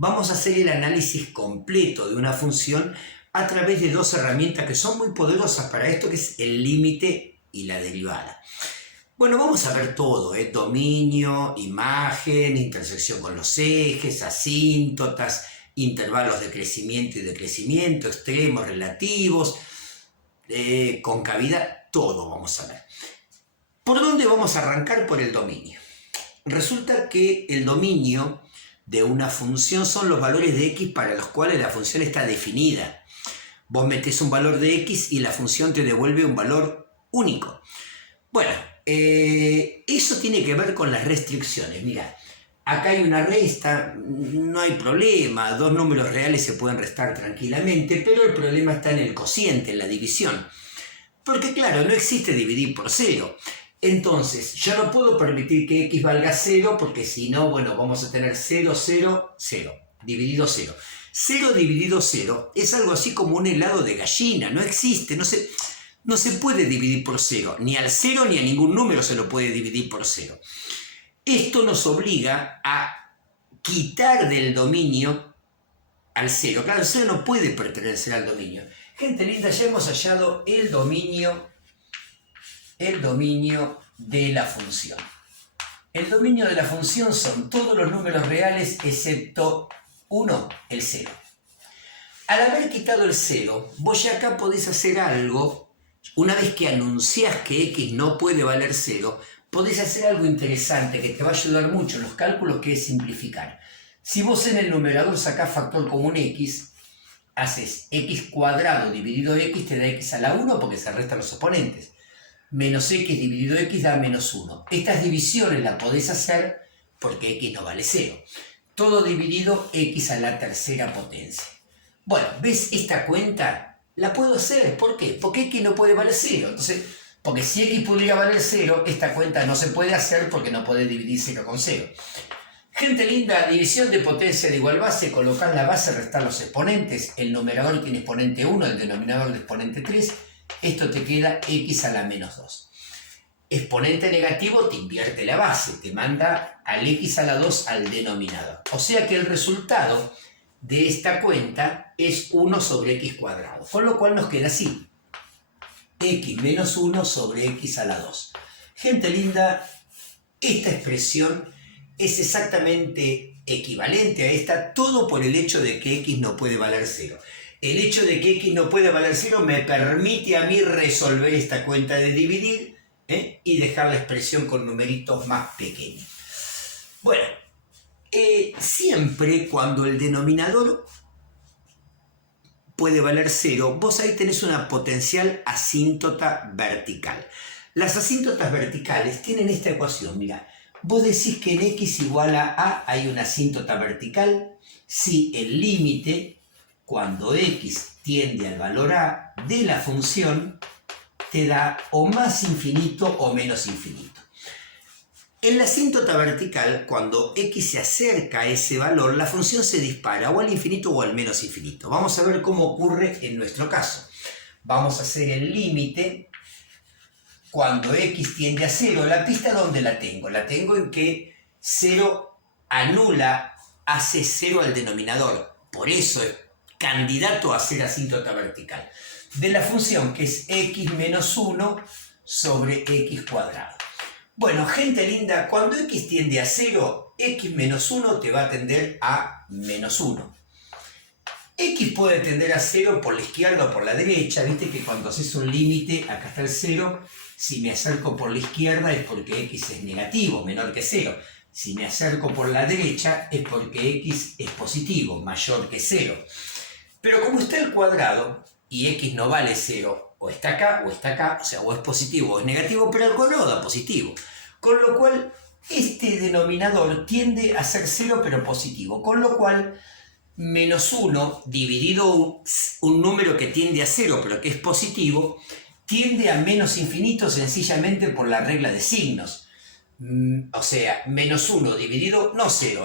vamos a hacer el análisis completo de una función a través de dos herramientas que son muy poderosas para esto, que es el límite y la derivada. Bueno, vamos a ver todo, dominio, imagen, intersección con los ejes, asíntotas, intervalos de crecimiento y decrecimiento, extremos, relativos, concavidad, todo vamos a ver. ¿Por dónde vamos a arrancar? Por el dominio. Resulta que el dominio de una función son los valores de x para los cuales la función está definida. Vos metés un valor de x y la función te devuelve un valor único. Bueno, eso tiene que ver con las restricciones. Mirá, acá hay una resta, no hay problema, dos números reales se pueden restar tranquilamente, pero el problema está en el cociente, en la división. Porque claro, no existe dividir por 0. Entonces, yo no puedo permitir que x valga 0, porque si no, bueno, vamos a tener 0, 0, 0, dividido 0. 0 dividido 0 es algo así como un helado de gallina, no existe, no se puede dividir por 0, ni al 0 ni a ningún número se lo puede dividir por 0. Esto nos obliga a quitar del dominio al 0. Claro, el 0 no puede pertenecer al dominio. Gente linda, ya hemos hallado el dominio de la función. El dominio de la función son todos los números reales excepto 1, el 0. Al haber quitado el 0, vos ya acá podés hacer algo. Una vez que anunciás que x no puede valer 0, podés hacer algo interesante que te va a ayudar mucho en los cálculos, que es simplificar. Si vos en el numerador sacás factor común x, haces x cuadrado dividido x te da x a la 1 porque se restan los exponentes. Menos x dividido x da menos 1. Estas divisiones las podés hacer porque x no vale 0. Todo dividido x a la tercera potencia. Bueno, ¿ves esta cuenta? La puedo hacer. ¿Por qué? Porque x no puede valer 0. Entonces, porque si x pudiera valer 0, esta cuenta no se puede hacer porque no puede dividir 0 con 0. Gente linda, división de potencia de igual base, colocás la base, restar los exponentes. El numerador tiene exponente 1, el denominador de exponente 3. Esto te queda x a la menos 2. Exponente negativo te invierte la base, te manda al x a la 2 al denominador. O sea que el resultado de esta cuenta es 1 sobre x cuadrado. Con lo cual nos queda así. X menos 1 sobre x a la 2. Gente linda, esta expresión es exactamente equivalente a esta, todo por el hecho de que x no puede valer 0. El hecho de que x no puede valer 0 me permite a mí resolver esta cuenta de dividir y dejar la expresión con numeritos más pequeños. Bueno, siempre cuando el denominador puede valer 0, vos ahí tenés una potencial asíntota vertical. Las asíntotas verticales tienen esta ecuación, mirá. Vos decís que en x igual a hay una asíntota vertical si el límite, cuando x tiende al valor a de la función, te da o más infinito o menos infinito. En la asíntota vertical, cuando x se acerca a ese valor, la función se dispara o al infinito o al menos infinito. Vamos a ver cómo ocurre en nuestro caso. Vamos a hacer el límite cuando x tiende a 0. ¿La pista dónde la tengo? La tengo en que 0 anula, hace 0 al denominador. Por eso es candidato a ser asíntota vertical. De la función que es x menos 1 sobre x cuadrado. Bueno, gente linda, cuando x tiende a 0, x menos 1 te va a tender a menos 1. X puede tender a 0 por la izquierda o por la derecha. Viste que cuando haces un límite, acá está el 0. Si me acerco por la izquierda es porque x es negativo, menor que 0. Si me acerco por la derecha es porque x es positivo, mayor que 0. Pero como está el cuadrado y x no vale 0, o está acá, o sea, o es positivo o es negativo, pero el cuadrado da positivo. Con lo cual, este denominador tiende a ser 0 pero positivo. Con lo cual, menos 1 dividido un número que tiende a 0 pero que es positivo, tiende a menos infinito sencillamente por la regla de signos. O sea, menos 1 dividido, no 0,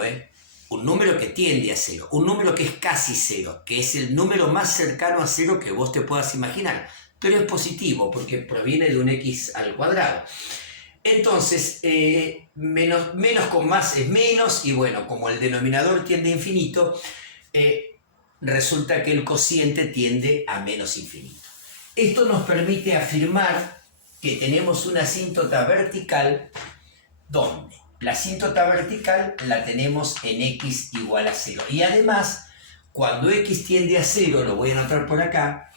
un número que tiende a 0, un número que es casi 0, que es el número más cercano a 0 que vos te puedas imaginar, pero es positivo porque proviene de un x al cuadrado. Entonces, menos con más es menos, y bueno, como el denominador tiende a infinito, resulta que el cociente tiende a menos infinito. Esto nos permite afirmar que tenemos una asíntota vertical, ¿dónde? La asíntota vertical la tenemos en x igual a 0. Y además, cuando x tiende a 0, lo voy a anotar por acá,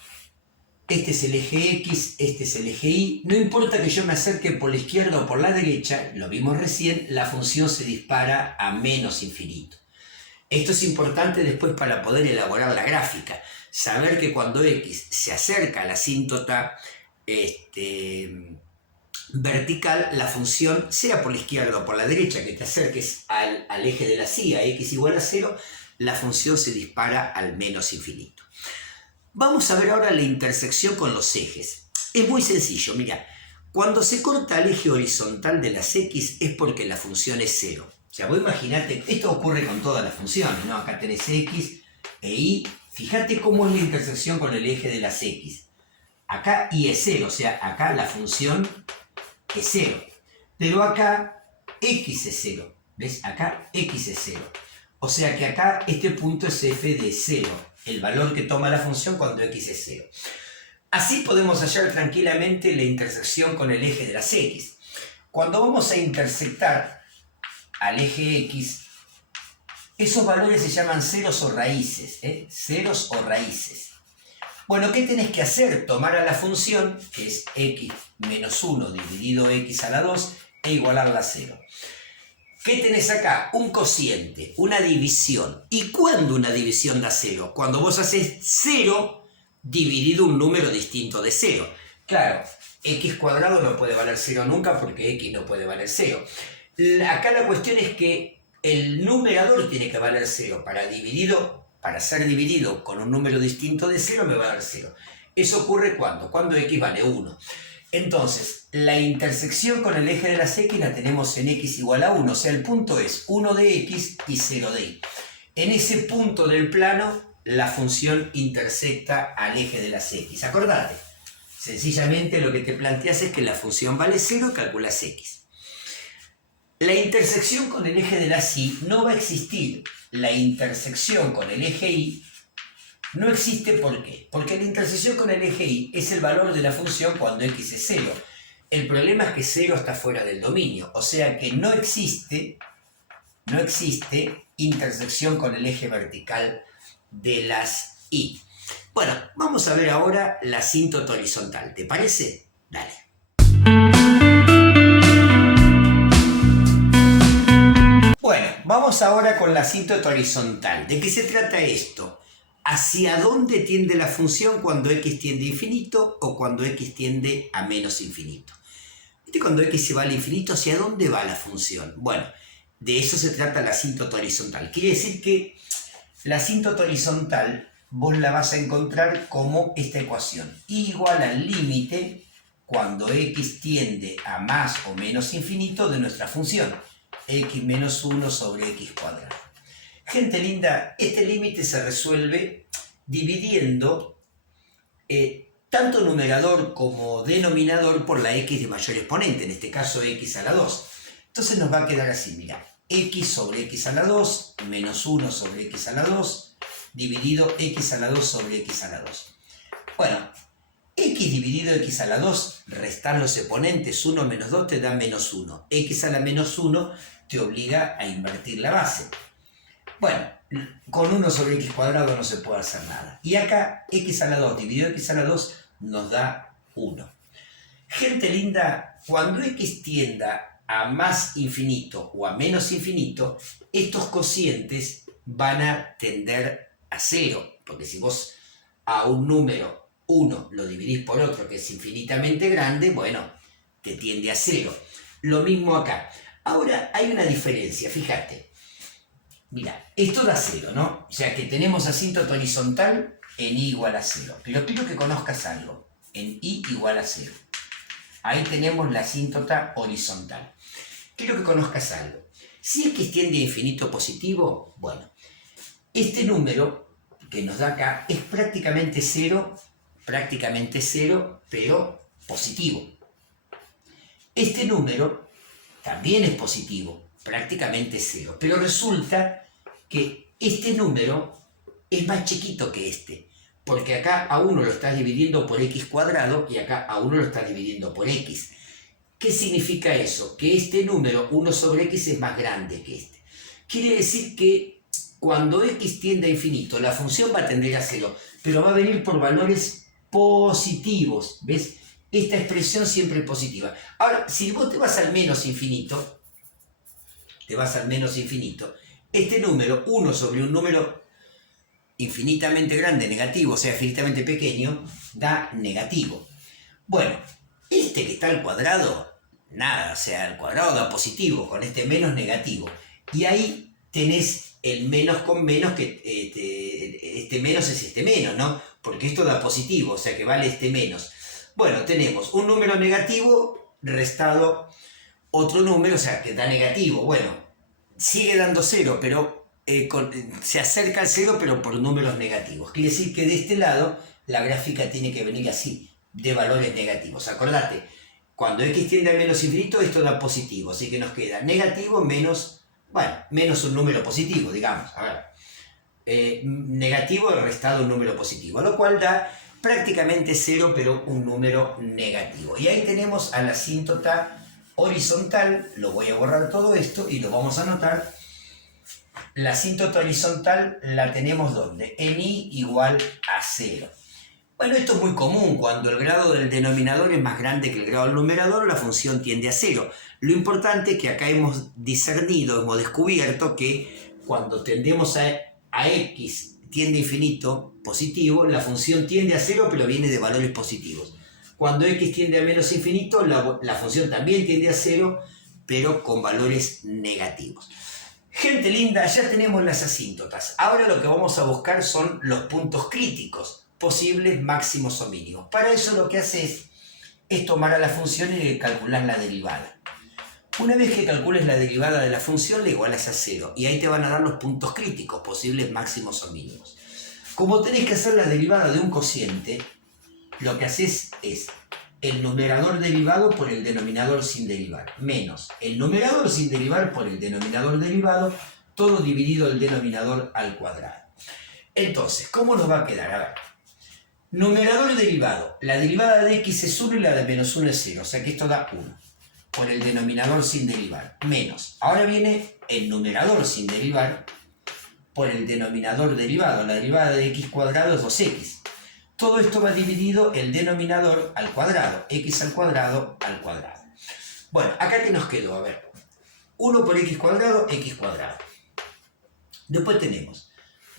este es el eje X, este es el eje Y. No importa que yo me acerque por la izquierda o por la derecha, lo vimos recién, la función se dispara a menos infinito. Esto es importante después para poder elaborar la gráfica. Saber que cuando X se acerca a la asíntota vertical, la función, sea por la izquierda o por la derecha, que te acerques al eje de la Y, a X igual a 0, la función se dispara al menos infinito. Vamos a ver ahora la intersección con los ejes. Es muy sencillo, mira. Cuando se corta el eje horizontal de las X es porque la función es 0. O sea, vos imaginate, esto ocurre con todas las funciones, ¿no? Acá tenés X e Y. Fíjate cómo es la intersección con el eje de las X. Acá Y es 0, o sea, acá la función es 0. Pero acá X es 0. ¿Ves? Acá X es 0. O sea que acá este punto es f de 0, el valor que toma la función cuando x es 0. Así podemos hallar tranquilamente la intersección con el eje de las x. Cuando vamos a intersectar al eje x, esos valores se llaman ceros o raíces, ceros o raíces. Bueno, ¿qué tenés que hacer? Tomar a la función, que es x menos 1 dividido x a la 2, e igualarla a 0. ¿Qué tenés acá? Un cociente, una división. ¿Y cuándo una división da 0? Cuando vos haces 0 dividido un número distinto de 0. Claro, x cuadrado no puede valer 0 nunca porque x no puede valer 0. Acá la cuestión es que el numerador tiene que valer 0. Para ser dividido con un número distinto de 0 me va a dar 0. ¿Eso ocurre cuándo? Cuando x vale 1. Entonces, la intersección con el eje de las X la tenemos en X igual a 1, o sea, el punto es 1 de X y 0 de Y. En ese punto del plano, la función intersecta al eje de las X. Acordate, sencillamente lo que te planteas es que la función vale 0, calculas X. La intersección con el eje de las Y no va a existir. La intersección con el eje Y no existe, ¿por qué? Porque la intersección con el eje Y es el valor de la función cuando x es 0. El problema es que 0 está fuera del dominio, o sea que no existe intersección con el eje vertical de las Y. Bueno, vamos a ver ahora la asíntota horizontal, ¿te parece? Dale. Bueno, vamos ahora con la asíntota horizontal. ¿De qué se trata esto? ¿Hacia dónde tiende la función cuando x tiende a infinito o cuando x tiende a menos infinito? ¿Viste cuando x se va al infinito, hacia dónde va la función? Bueno, de eso se trata la asíntota horizontal. Quiere decir que la asíntota horizontal vos la vas a encontrar como esta ecuación. Y igual al límite cuando x tiende a más o menos infinito de nuestra función. X menos 1 sobre x cuadrado. Gente linda, este límite se resuelve dividiendo tanto numerador como denominador por la x de mayor exponente, en este caso x a la 2. Entonces nos va a quedar así, mira, x sobre x a la 2 menos 1 sobre x a la 2 dividido x a la 2 sobre x a la 2. Bueno, x dividido x a la 2, restar los exponentes, 1 menos 2 te da menos 1. X a la menos 1 te obliga a invertir la base. Bueno, con 1 sobre x cuadrado no se puede hacer nada. Y acá x a la 2 dividido x a la 2 nos da 1. Gente linda, cuando x tienda a más infinito o a menos infinito, estos cocientes van a tender a 0. Porque si vos a un número 1 lo dividís por otro que es infinitamente grande, bueno, te tiende a 0. Lo mismo acá. Ahora hay una diferencia, fíjate. Mira, esto da 0, ¿no? O sea que tenemos asíntota horizontal en y igual a 0. Pero quiero que conozcas algo. En y igual a 0. Ahí tenemos la asíntota horizontal. Quiero que conozcas algo. Si x tiende a infinito positivo, bueno, este número que nos da acá es prácticamente 0, pero positivo. Este número también es positivo, prácticamente 0. Pero resulta que este número es más chiquito que este, porque acá a 1 lo estás dividiendo por x cuadrado y acá a 1 lo estás dividiendo por x. ¿Qué significa eso? Que este número, 1 sobre x, es más grande que este. Quiere decir que cuando x tiende a infinito, la función va a tender a 0, pero va a venir por valores positivos, ¿ves? Esta expresión siempre es positiva. Ahora, si vos te vas al menos infinito, este número, 1 sobre un número infinitamente grande, negativo, o sea, infinitamente pequeño, da negativo. Bueno, este que está al cuadrado, nada, o sea, al cuadrado da positivo, con este menos negativo. Y ahí tenés el menos con menos, que este menos es este menos, ¿no? Porque esto da positivo, o sea que vale este menos. Bueno, tenemos un número negativo restado otro número, o sea, que da negativo. Bueno, sigue dando 0, pero se acerca al 0, pero por números negativos. Quiere decir que de este lado la gráfica tiene que venir así, de valores negativos. Acordate, cuando x tiende a menos infinito, esto da positivo, así que nos queda negativo menos, bueno, menos un número positivo, digamos. A ver, negativo restado un número positivo, lo cual da prácticamente 0, pero un número negativo. Y ahí tenemos a la asíntota horizontal. Lo voy a borrar todo esto y lo vamos a anotar. La asíntota horizontal la tenemos ¿dónde? En y igual a 0. Bueno, esto es muy común. Cuando el grado del denominador es más grande que el grado del numerador, la función tiende a 0. Lo importante es que acá hemos discernido, hemos descubierto que cuando tendemos a x tiende a infinito positivo, la función tiende a 0, pero viene de valores positivos. Cuando x tiende a menos infinito, la función también tiende a 0, pero con valores negativos. Gente linda, ya tenemos las asíntotas. Ahora lo que vamos a buscar son los puntos críticos, posibles máximos o mínimos. Para eso lo que haces es tomar a la función y calcular la derivada. Una vez que calcules la derivada de la función, la igualas a 0. Y ahí te van a dar los puntos críticos, posibles máximos o mínimos. Como tenés que hacer la derivada de un cociente, lo que haces es el numerador derivado por el denominador sin derivar, menos el numerador sin derivar por el denominador derivado, todo dividido el denominador al cuadrado. Entonces, ¿cómo nos va a quedar? A ver, numerador derivado, la derivada de x es 1 y la de menos 1 es 0, o sea que esto da 1, por el denominador sin derivar, menos, ahora viene el numerador sin derivar, por el denominador derivado, la derivada de x cuadrado es 2x. Todo esto va dividido el denominador al cuadrado, x al cuadrado al cuadrado. Bueno, acá que nos quedó, a ver, 1 por x cuadrado, x cuadrado. Después tenemos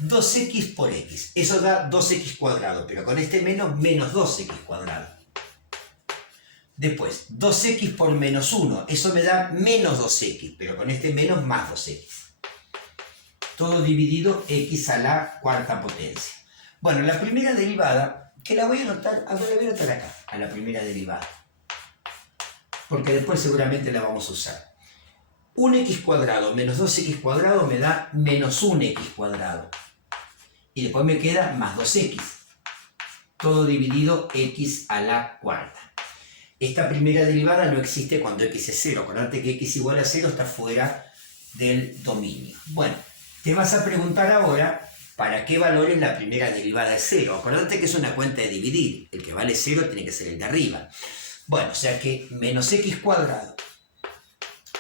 2x por x, eso da 2x cuadrado, pero con este menos 2x cuadrado. Después, 2x por menos 1, eso me da menos 2x, pero con este menos más 2x. Todo dividido x a la cuarta potencia. Bueno, la primera derivada, que la voy a anotar, acá, a la primera derivada. Porque después seguramente la vamos a usar. 1x cuadrado menos 2x cuadrado me da menos 1x cuadrado. Y después me queda más 2x. Todo dividido x a la cuarta. Esta primera derivada no existe cuando x es 0. Acordate que x igual a 0 está fuera del dominio. Bueno, te vas a preguntar ahora, ¿para qué valores la primera derivada es 0? Acordate que es una cuenta de dividir. El que vale 0 tiene que ser el de arriba. Bueno, o sea que menos x cuadrado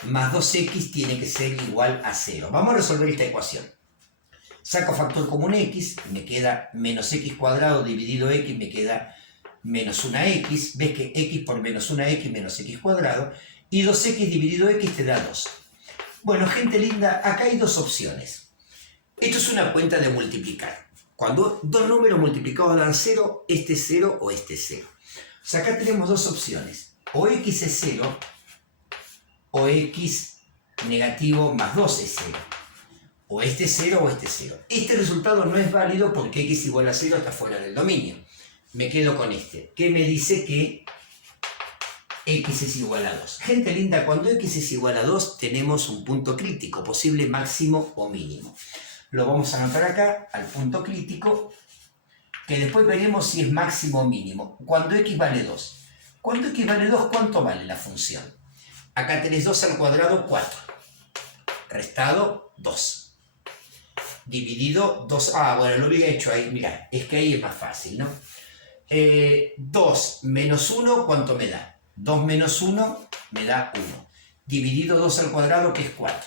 más 2x tiene que ser igual a 0. Vamos a resolver esta ecuación. Saco factor común x, me queda menos x cuadrado dividido x, me queda menos 1x. Ves que x por menos 1x menos x cuadrado. Y 2x dividido x te da 2. Bueno, gente linda, acá hay dos opciones. Esto es una cuenta de multiplicar. Cuando dos números multiplicados dan 0, este es 0 o este es 0. O sea, acá tenemos dos opciones. O x es 0 o x negativo más 2 es 0. O este es 0 o este es 0. Este resultado no es válido porque x igual a 0 está fuera del dominio. Me quedo con este, que me dice que x es igual a 2. Gente linda, cuando x es igual a 2 tenemos un punto crítico, posible máximo o mínimo. Lo vamos a anotar acá, al punto crítico, que después veremos si es máximo o mínimo. Cuando x vale 2. Cuando x vale 2, ¿cuánto vale la función? Acá tenés 2 al cuadrado, 4. Restado 2. Dividido 2. Ah, bueno, lo hubiera hecho ahí. Mirá, es que ahí es más fácil, ¿no? 2 menos 1, ¿cuánto me da? 2 menos 1 me da 1. Dividido 2 al cuadrado, que es 4.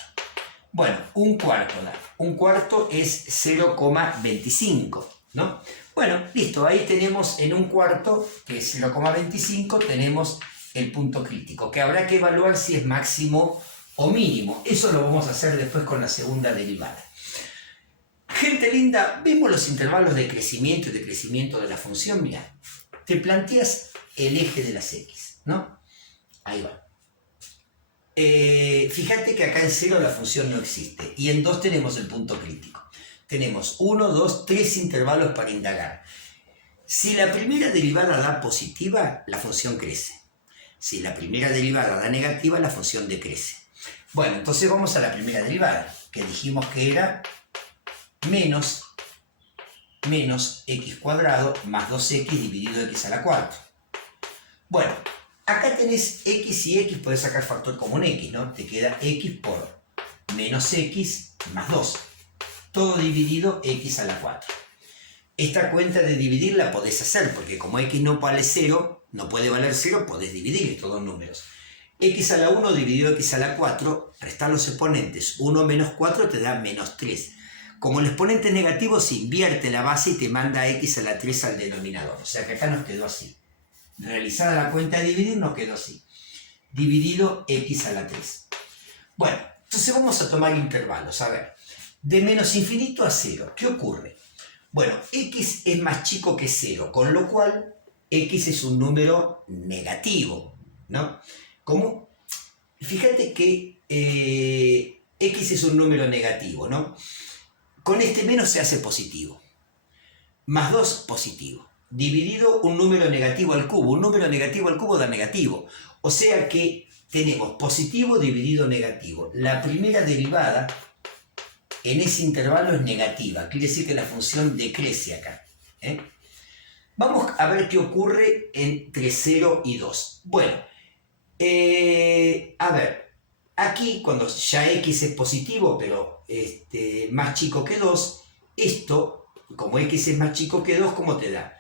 Bueno, un cuarto da. Un cuarto es 0,25, ¿no? Bueno, listo. Ahí tenemos en un cuarto, que es 0,25, tenemos el punto crítico, que habrá que evaluar si es máximo o mínimo. Eso lo vamos a hacer después con la segunda derivada. Gente linda, vemos los intervalos de crecimiento y decrecimiento de la función. Mira, te planteas el eje de las x, ¿no? Ahí va. Fíjate que acá en 0 la función no existe y en 2 tenemos el punto crítico. Tenemos 1, 2, 3 intervalos para indagar. Si la primera derivada da positiva, la función crece. Si la primera derivada da negativa, la función decrece. Bueno, entonces vamos a la primera derivada, que dijimos que era menos x cuadrado más 2x dividido x a la 4. Bueno, acá tenés x y x, podés sacar factor común x, ¿no? Te queda x por menos x más 2. Todo dividido x a la 4. Esta cuenta de dividir la podés hacer, porque como x no vale 0, no puede valer 0, podés dividir estos dos números. X a la 1 dividido x a la 4, restar los exponentes. 1 menos 4 te da menos 3. Como el exponente es negativo, se invierte la base y te manda x a la 3 al denominador. O sea que acá nos quedó así. Realizada la cuenta de dividir, nos quedó así. Dividido x a la 3. Bueno, entonces vamos a tomar intervalos. A ver, de menos infinito a 0, ¿qué ocurre? Bueno, x es más chico que 0, con lo cual x es un número negativo, ¿no? ¿Cómo? Fíjate que x es un número negativo, ¿no? Con este menos se hace positivo. Más 2, positivo. Dividido un número negativo al cubo. Un número negativo al cubo da negativo. O sea que tenemos positivo dividido negativo. La primera derivada en ese intervalo es negativa. Quiere decir que la función decrece acá. Vamos a ver qué ocurre entre 0 y 2. Bueno, a ver, aquí cuando ya x es positivo, pero más chico que 2, esto, como x es más chico que 2, ¿cómo te da?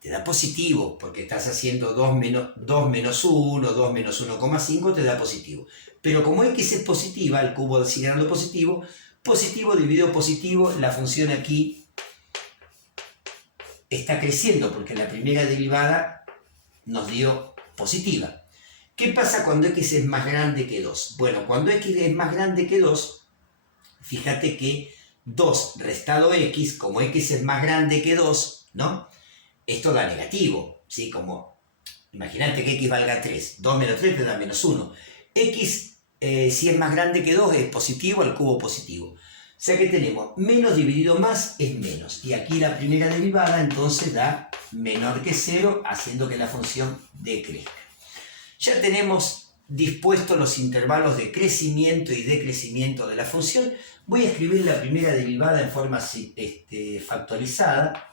Te da positivo, porque estás haciendo 2 menos 1, 2 menos 1,5, te da positivo. Pero como x es positiva, el cubo sigue dando positivo, positivo dividido positivo, la función aquí está creciendo, porque la primera derivada nos dio positiva. ¿Qué pasa cuando x es más grande que 2? Bueno, cuando x es más grande que 2, fíjate que 2 restado x, como x es más grande que 2, ¿no? Esto da negativo, ¿sí? Como, imagínate que x valga 3. 2 menos 3 te da menos 1. X, si es más grande que 2, es positivo, al cubo positivo. O sea que tenemos menos dividido más es menos. Y aquí la primera derivada entonces da menor que 0, haciendo que la función decrezca. Ya tenemos dispuestos los intervalos de crecimiento y decrecimiento de la función. Voy a escribir la primera derivada en forma factorizada.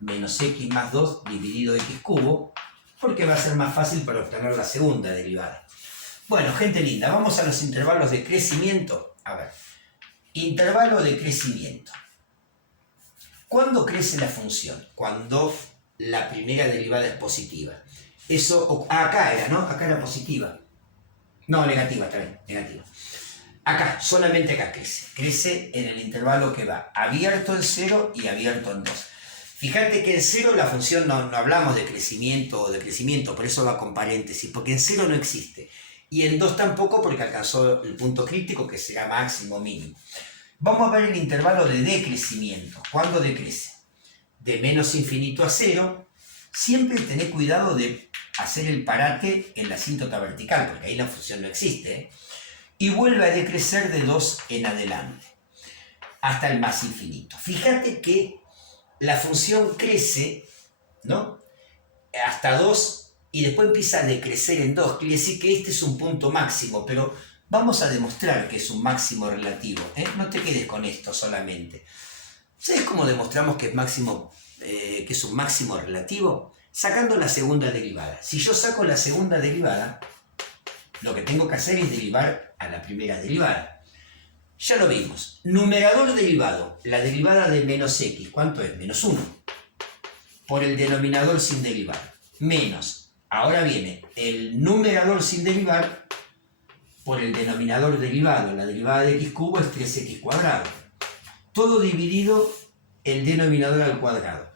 Menos x más 2 dividido x cubo, porque va a ser más fácil para obtener la segunda derivada. Bueno, gente linda, vamos a los intervalos de crecimiento. A ver, intervalo de crecimiento. ¿Cuándo crece la función? Cuando la primera derivada es positiva. Eso, acá era, ¿no? Acá era positiva. No, negativa, está bien, negativa. Acá, solamente acá crece. Crece en el intervalo que va abierto en 0 y abierto en 2. Fíjate que en 0 la función no hablamos de crecimiento o decrecimiento, por eso va con paréntesis, porque en 0 no existe. Y en 2 tampoco, porque alcanzó el punto crítico, que será máximo o mínimo. Vamos a ver el intervalo de decrecimiento. ¿Cuándo decrece? De menos infinito a 0. Siempre tened cuidado de hacer el parate en la asíntota vertical, porque ahí la función no existe. Y vuelve a decrecer de 2 en adelante, hasta el más infinito. Fíjate que la función crece, ¿no? Hasta 2 y después empieza a decrecer en 2. Quiere decir que este es un punto máximo, pero vamos a demostrar que es un máximo relativo. No te quedes con esto solamente. ¿Sabes cómo demostramos que es máximo, que es un máximo relativo? Sacando la segunda derivada. Si yo saco la segunda derivada, Lo que tengo que hacer es derivar a la primera derivada. Ya lo vimos. Numerador derivado. La derivada de menos x. ¿Cuánto es? Menos 1. Por el denominador sin derivar. Menos. Ahora viene el numerador sin derivar por el denominador derivado. La derivada de x cubo es 3x cuadrado. Todo dividido el denominador al cuadrado.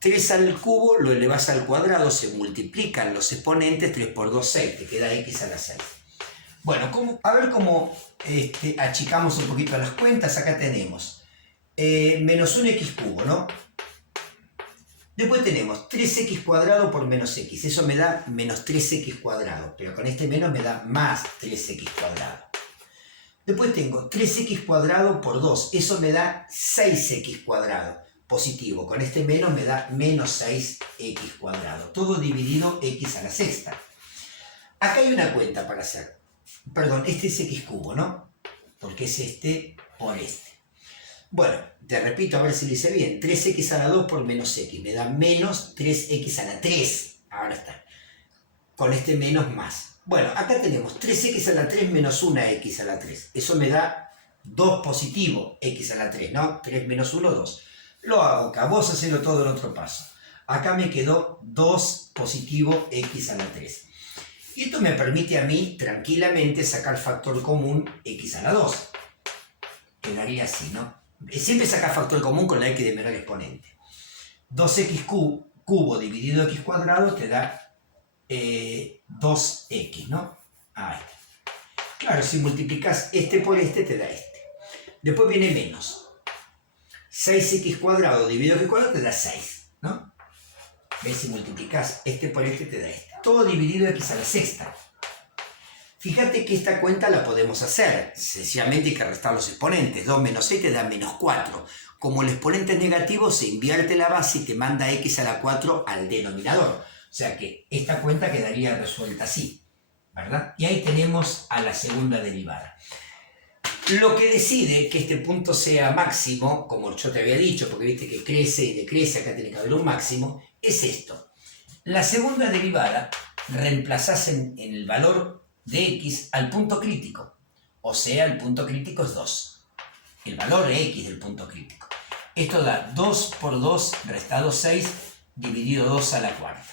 3 al cubo lo elevas al cuadrado, se multiplican los exponentes, 3 por 2, 6, te queda x a la 6. Bueno, a ver cómo achicamos un poquito las cuentas. Acá tenemos menos 1x cubo, ¿no? Después tenemos 3x cuadrado por menos x, eso me da menos 3x cuadrado, pero con este menos me da más 3x cuadrado. Después tengo 3x cuadrado por 2, eso me da 6x cuadrado, positivo. Con este menos me da menos 6x cuadrado, todo dividido x a la sexta. Acá hay una cuenta para hacer. Perdón, este es x cubo, ¿no? Porque es este por este. Bueno, te repito a ver si lo hice bien. 3x a la 2 por menos x me da menos 3x a la 3. Ahora está. Con este menos más. Bueno, acá tenemos 3x a la 3 menos 1x a la 3. Eso me da 2 positivo x a la 3, ¿no? 3 menos 1, 2. Lo hago acá. Vos hacelo todo en otro paso. Acá me quedó 2 positivo x a la 3. Y esto me permite a mí tranquilamente sacar factor común x a la 2. Quedaría así, ¿no? Siempre sacar factor común con la x de menor exponente. 2x cubo dividido x cuadrado te da 2x, ¿no? Ahí está. Claro, si multiplicas este por este te da este. Después viene menos. 6x cuadrado dividido x cuadrado te da 6, ¿no? ¿Ves? Si multiplicas este por este te da este. Todo dividido x a la sexta. Fíjate que esta cuenta la podemos hacer. Sencillamente hay que restar los exponentes. 2 menos 6 te da menos 4. Como el exponente es negativo, se invierte la base y te manda x a la 4 al denominador. O sea que esta cuenta quedaría resuelta así, ¿verdad? Y ahí tenemos a la segunda derivada. Lo que decide que este punto sea máximo, como yo te había dicho, porque viste que crece y decrece, acá tiene que haber un máximo, es esto. La segunda derivada reemplazás en el valor de x al punto crítico, o sea, el punto crítico es 2, el valor de x del punto crítico. Esto da 2 por 2 restado 6 dividido 2 a la cuarta.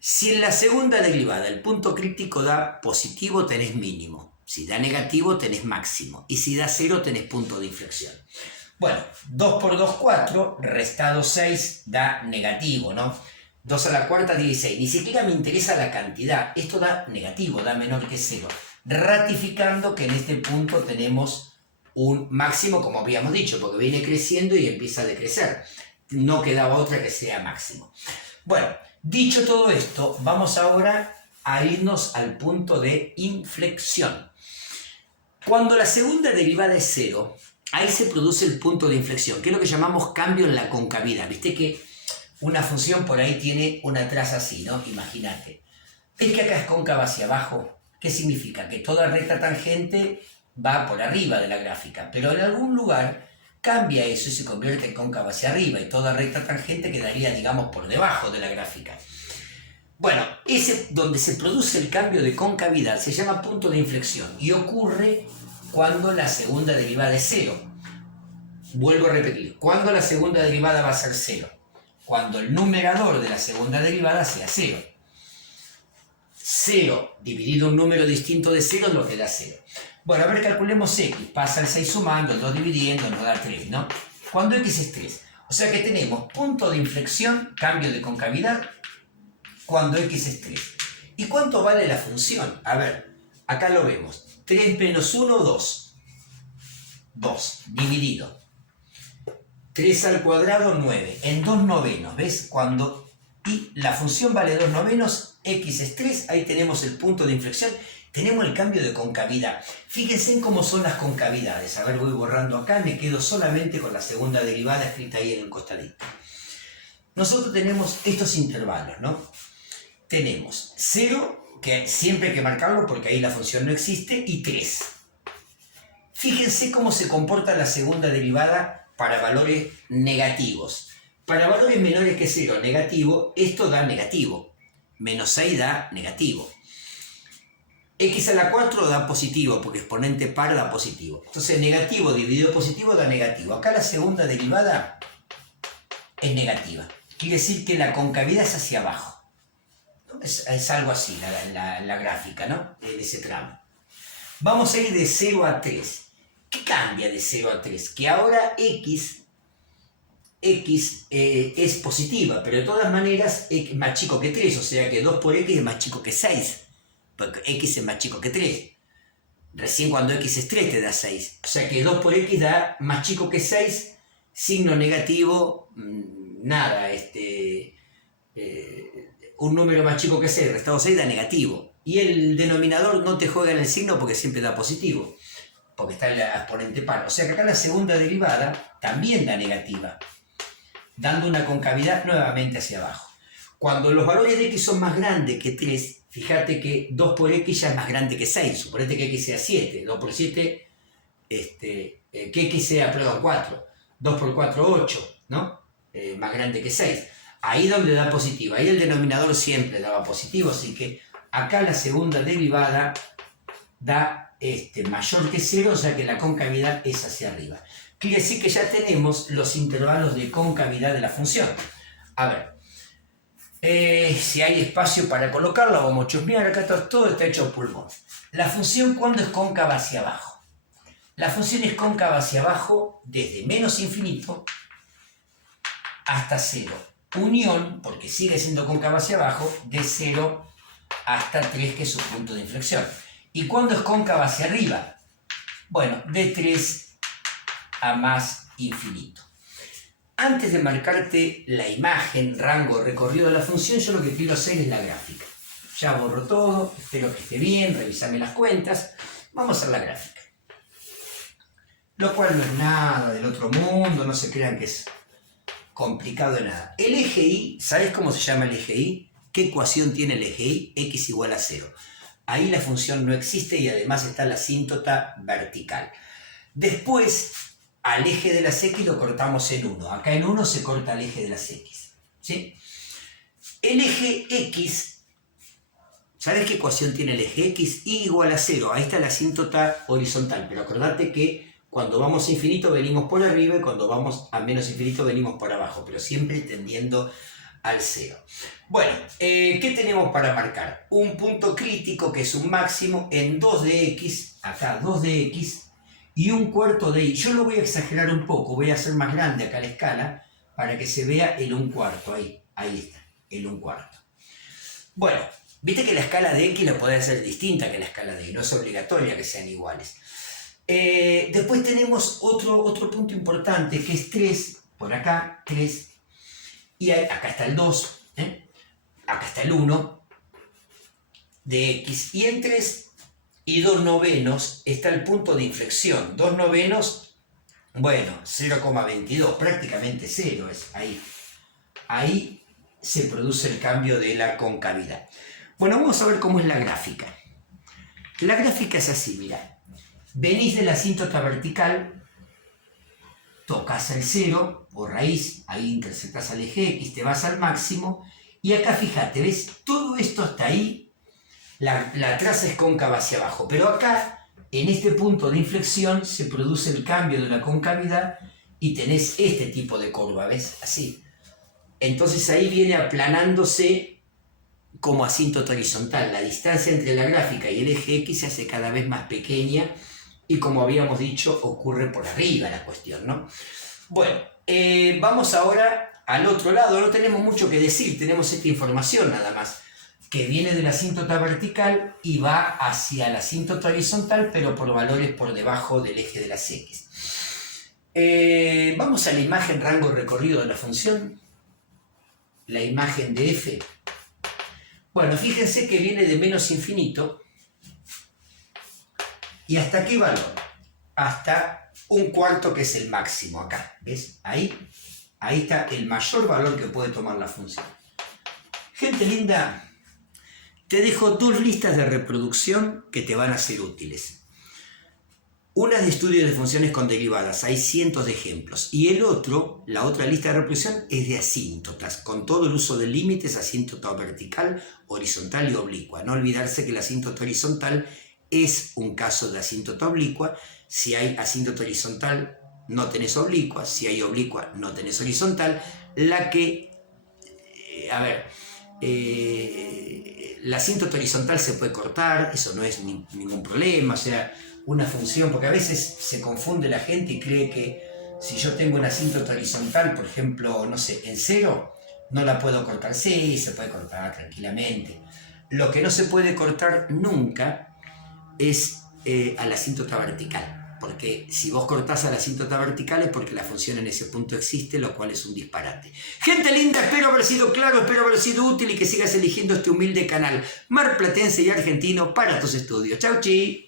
Si en la segunda derivada el punto crítico da positivo, tenés mínimo. Si da negativo, tenés máximo. Y si da 0, tenés punto de inflexión. Bueno, 2 por 2, 4, restado 6 da negativo, ¿no? 2 a la cuarta, 16. Ni siquiera me interesa la cantidad. Esto da negativo, da menor que 0. Ratificando que en este punto tenemos un máximo, como habíamos dicho, porque viene creciendo y empieza a decrecer. No quedaba otra que sea máximo. Bueno, dicho todo esto, vamos ahora a irnos al punto de inflexión. Cuando la segunda derivada es 0, ahí se produce el punto de inflexión, que es lo que llamamos cambio en la concavidad. Viste que una función por ahí tiene una traza así, ¿no? Imagínate. ¿Ves que acá es cóncava hacia abajo? ¿Qué significa? Que toda recta tangente va por arriba de la gráfica, pero en algún lugar cambia eso y se convierte en cóncava hacia arriba y toda recta tangente quedaría, digamos, por debajo de la gráfica. Bueno, ese donde se produce el cambio de concavidad se llama punto de inflexión y ocurre cuando la segunda derivada es 0. Vuelvo a repetir, ¿cuándo la segunda derivada va a ser 0? Cuando el numerador de la segunda derivada sea 0. 0 dividido un número distinto de 0 es lo que da 0. Bueno, a ver, calculemos x. Pasa el 6 sumando, el 2 dividiendo, nos da 3, ¿no? Cuando x es 3. O sea que tenemos punto de inflexión, cambio de concavidad, cuando x es 3. ¿Y cuánto vale la función? A ver, acá lo vemos. 3 menos 1, 2. 2, dividido. 3 al cuadrado, 9. En 2 novenos, ¿ves? Y la función vale 2 novenos, x es 3, ahí tenemos el punto de inflexión, tenemos el cambio de concavidad. Fíjense en cómo son las concavidades. A ver, voy borrando acá, me quedo solamente con la segunda derivada escrita ahí en el costadito. Nosotros tenemos estos intervalos, ¿no? Tenemos 0, que siempre hay que marcarlo porque ahí la función no existe, y 3. Fíjense cómo se comporta la segunda derivada para valores negativos. Para valores menores que 0, negativo, esto da negativo. Menos 6 da negativo. X a la 4 da positivo, porque exponente par da positivo. Entonces negativo dividido positivo da negativo. Acá la segunda derivada es negativa. Quiere decir que la concavidad es hacia abajo. Es algo así la gráfica, ¿no? De ese tramo. Vamos a ir de 0 a 3. ¿Qué cambia de 0 a 3? Que ahora X es positiva, pero de todas maneras es más chico que 3, o sea que 2 por X es más chico que 6, porque X es más chico que 3. Recién cuando X es 3 te da 6. O sea que 2 por X da más chico que 6, signo negativo, nada, un número más chico que 6, restado 6 da negativo. Y el denominador no te juega en el signo porque siempre da positivo, porque está el exponente par. O sea que acá la segunda derivada también da negativa, dando una concavidad nuevamente hacia abajo. Cuando los valores de X son más grandes que 3, fíjate que 2 por X ya es más grande que 6. Suponete que X sea 7, 2 por 7, que X sea, perdón, 4. 2 por 4, 8, ¿no? Más grande que 6. Ahí donde da positivo. Ahí el denominador siempre daba positivo, así que acá la segunda derivada da mayor que 0, o sea que la concavidad es hacia arriba. Quiere decir que ya tenemos los intervalos de concavidad de la función. A ver, si hay espacio para colocarlo, vamos a chusmear. Acá todo está hecho pulmón. La función, ¿cuándo es cóncava hacia abajo? La función es cóncava hacia abajo desde menos infinito hasta 0. Unión, porque sigue siendo cóncava hacia abajo, de 0 hasta 3, que es su punto de inflexión. ¿Y cuándo es cóncava hacia arriba? Bueno, de 3 a más infinito. Antes de marcarte la imagen, rango, recorrido de la función, yo lo que quiero hacer es la gráfica. Ya borro todo, espero que esté bien, revisame las cuentas. Vamos a hacer la gráfica. Lo cual no es nada del otro mundo, no se crean que es complicado de nada. El eje Y, ¿sabes cómo se llama el eje Y? ¿Qué ecuación tiene el eje Y? X igual a 0. Ahí la función no existe y además está la asíntota vertical. Después, al eje de las X lo cortamos en 1. Acá en 1 se corta el eje de las X. ¿Sí? El eje X, ¿sabes qué ecuación tiene el eje X? Y igual a 0. Ahí está la asíntota horizontal. Pero acordate que cuando vamos a infinito venimos por arriba y cuando vamos a menos infinito venimos por abajo. Pero siempre tendiendo al 0. Bueno, ¿qué tenemos para marcar? Un punto crítico que es un máximo en 2 de X. Acá 2 de X. Y un cuarto de Y. Yo lo voy a exagerar un poco, voy a hacer más grande acá la escala para que se vea el 1/4. Ahí está, el 1/4. Bueno, viste que la escala de X la podés hacer distinta que la escala de Y, no es obligatoria que sean iguales. Después tenemos otro punto importante que es 3, por acá, 3. Y acá está el 2, acá está el 1 de X. Y en 3 y 2 novenos está el punto de inflexión. 2 novenos, bueno, 0,22, prácticamente 0 es ahí. Ahí se produce el cambio de la concavidad. Bueno, vamos a ver cómo es la gráfica. La gráfica es así, mira. Venís de la asíntota vertical, tocas el 0 o raíz, ahí intersectas al eje X, te vas al máximo, y acá fíjate, ¿ves? Todo esto hasta ahí. La traza es cóncava hacia abajo, pero acá, en este punto de inflexión, se produce el cambio de la concavidad y tenés este tipo de curva, ¿ves? Así. Entonces ahí viene aplanándose como asíntota horizontal. La distancia entre la gráfica y el eje X se hace cada vez más pequeña y, como habíamos dicho, ocurre por arriba la cuestión, ¿no? Bueno, vamos ahora al otro lado. No tenemos mucho que decir, tenemos esta información nada más, que viene de la asíntota vertical y va hacia la asíntota horizontal, pero por valores por debajo del eje de las X. Vamos a la imagen rango recorrido de la función, la imagen de F. Bueno, fíjense que viene de menos infinito. ¿Y hasta qué valor? Hasta 1/4, que es el máximo acá. ¿Ves? Ahí está el mayor valor que puede tomar la función. Gente linda, te dejo 2 listas de reproducción que te van a ser útiles. Una de estudios de funciones con derivadas, hay cientos de ejemplos. Y el otro, la otra lista de reproducción, es de asíntotas, con todo el uso de límites, asíntota vertical, horizontal y oblicua. No olvidarse que la asíntota horizontal es un caso de asíntota oblicua. Si hay asíntota horizontal, no tenés oblicua. Si hay oblicua, no tenés horizontal. La asíntota horizontal se puede cortar, eso no es ningún problema, o sea, una función, porque a veces se confunde la gente y cree que si yo tengo una asíntota horizontal, por ejemplo, no sé, en 0, no la puedo cortar. Sí, se puede cortar tranquilamente. Lo que no se puede cortar nunca es a la asíntota vertical, porque si vos cortás a la asíntota vertical es porque la función en ese punto existe, lo cual es un disparate. Gente linda, espero haber sido claro, espero haber sido útil y que sigas eligiendo este humilde canal marplatense y argentino para tus estudios. Chau, chi.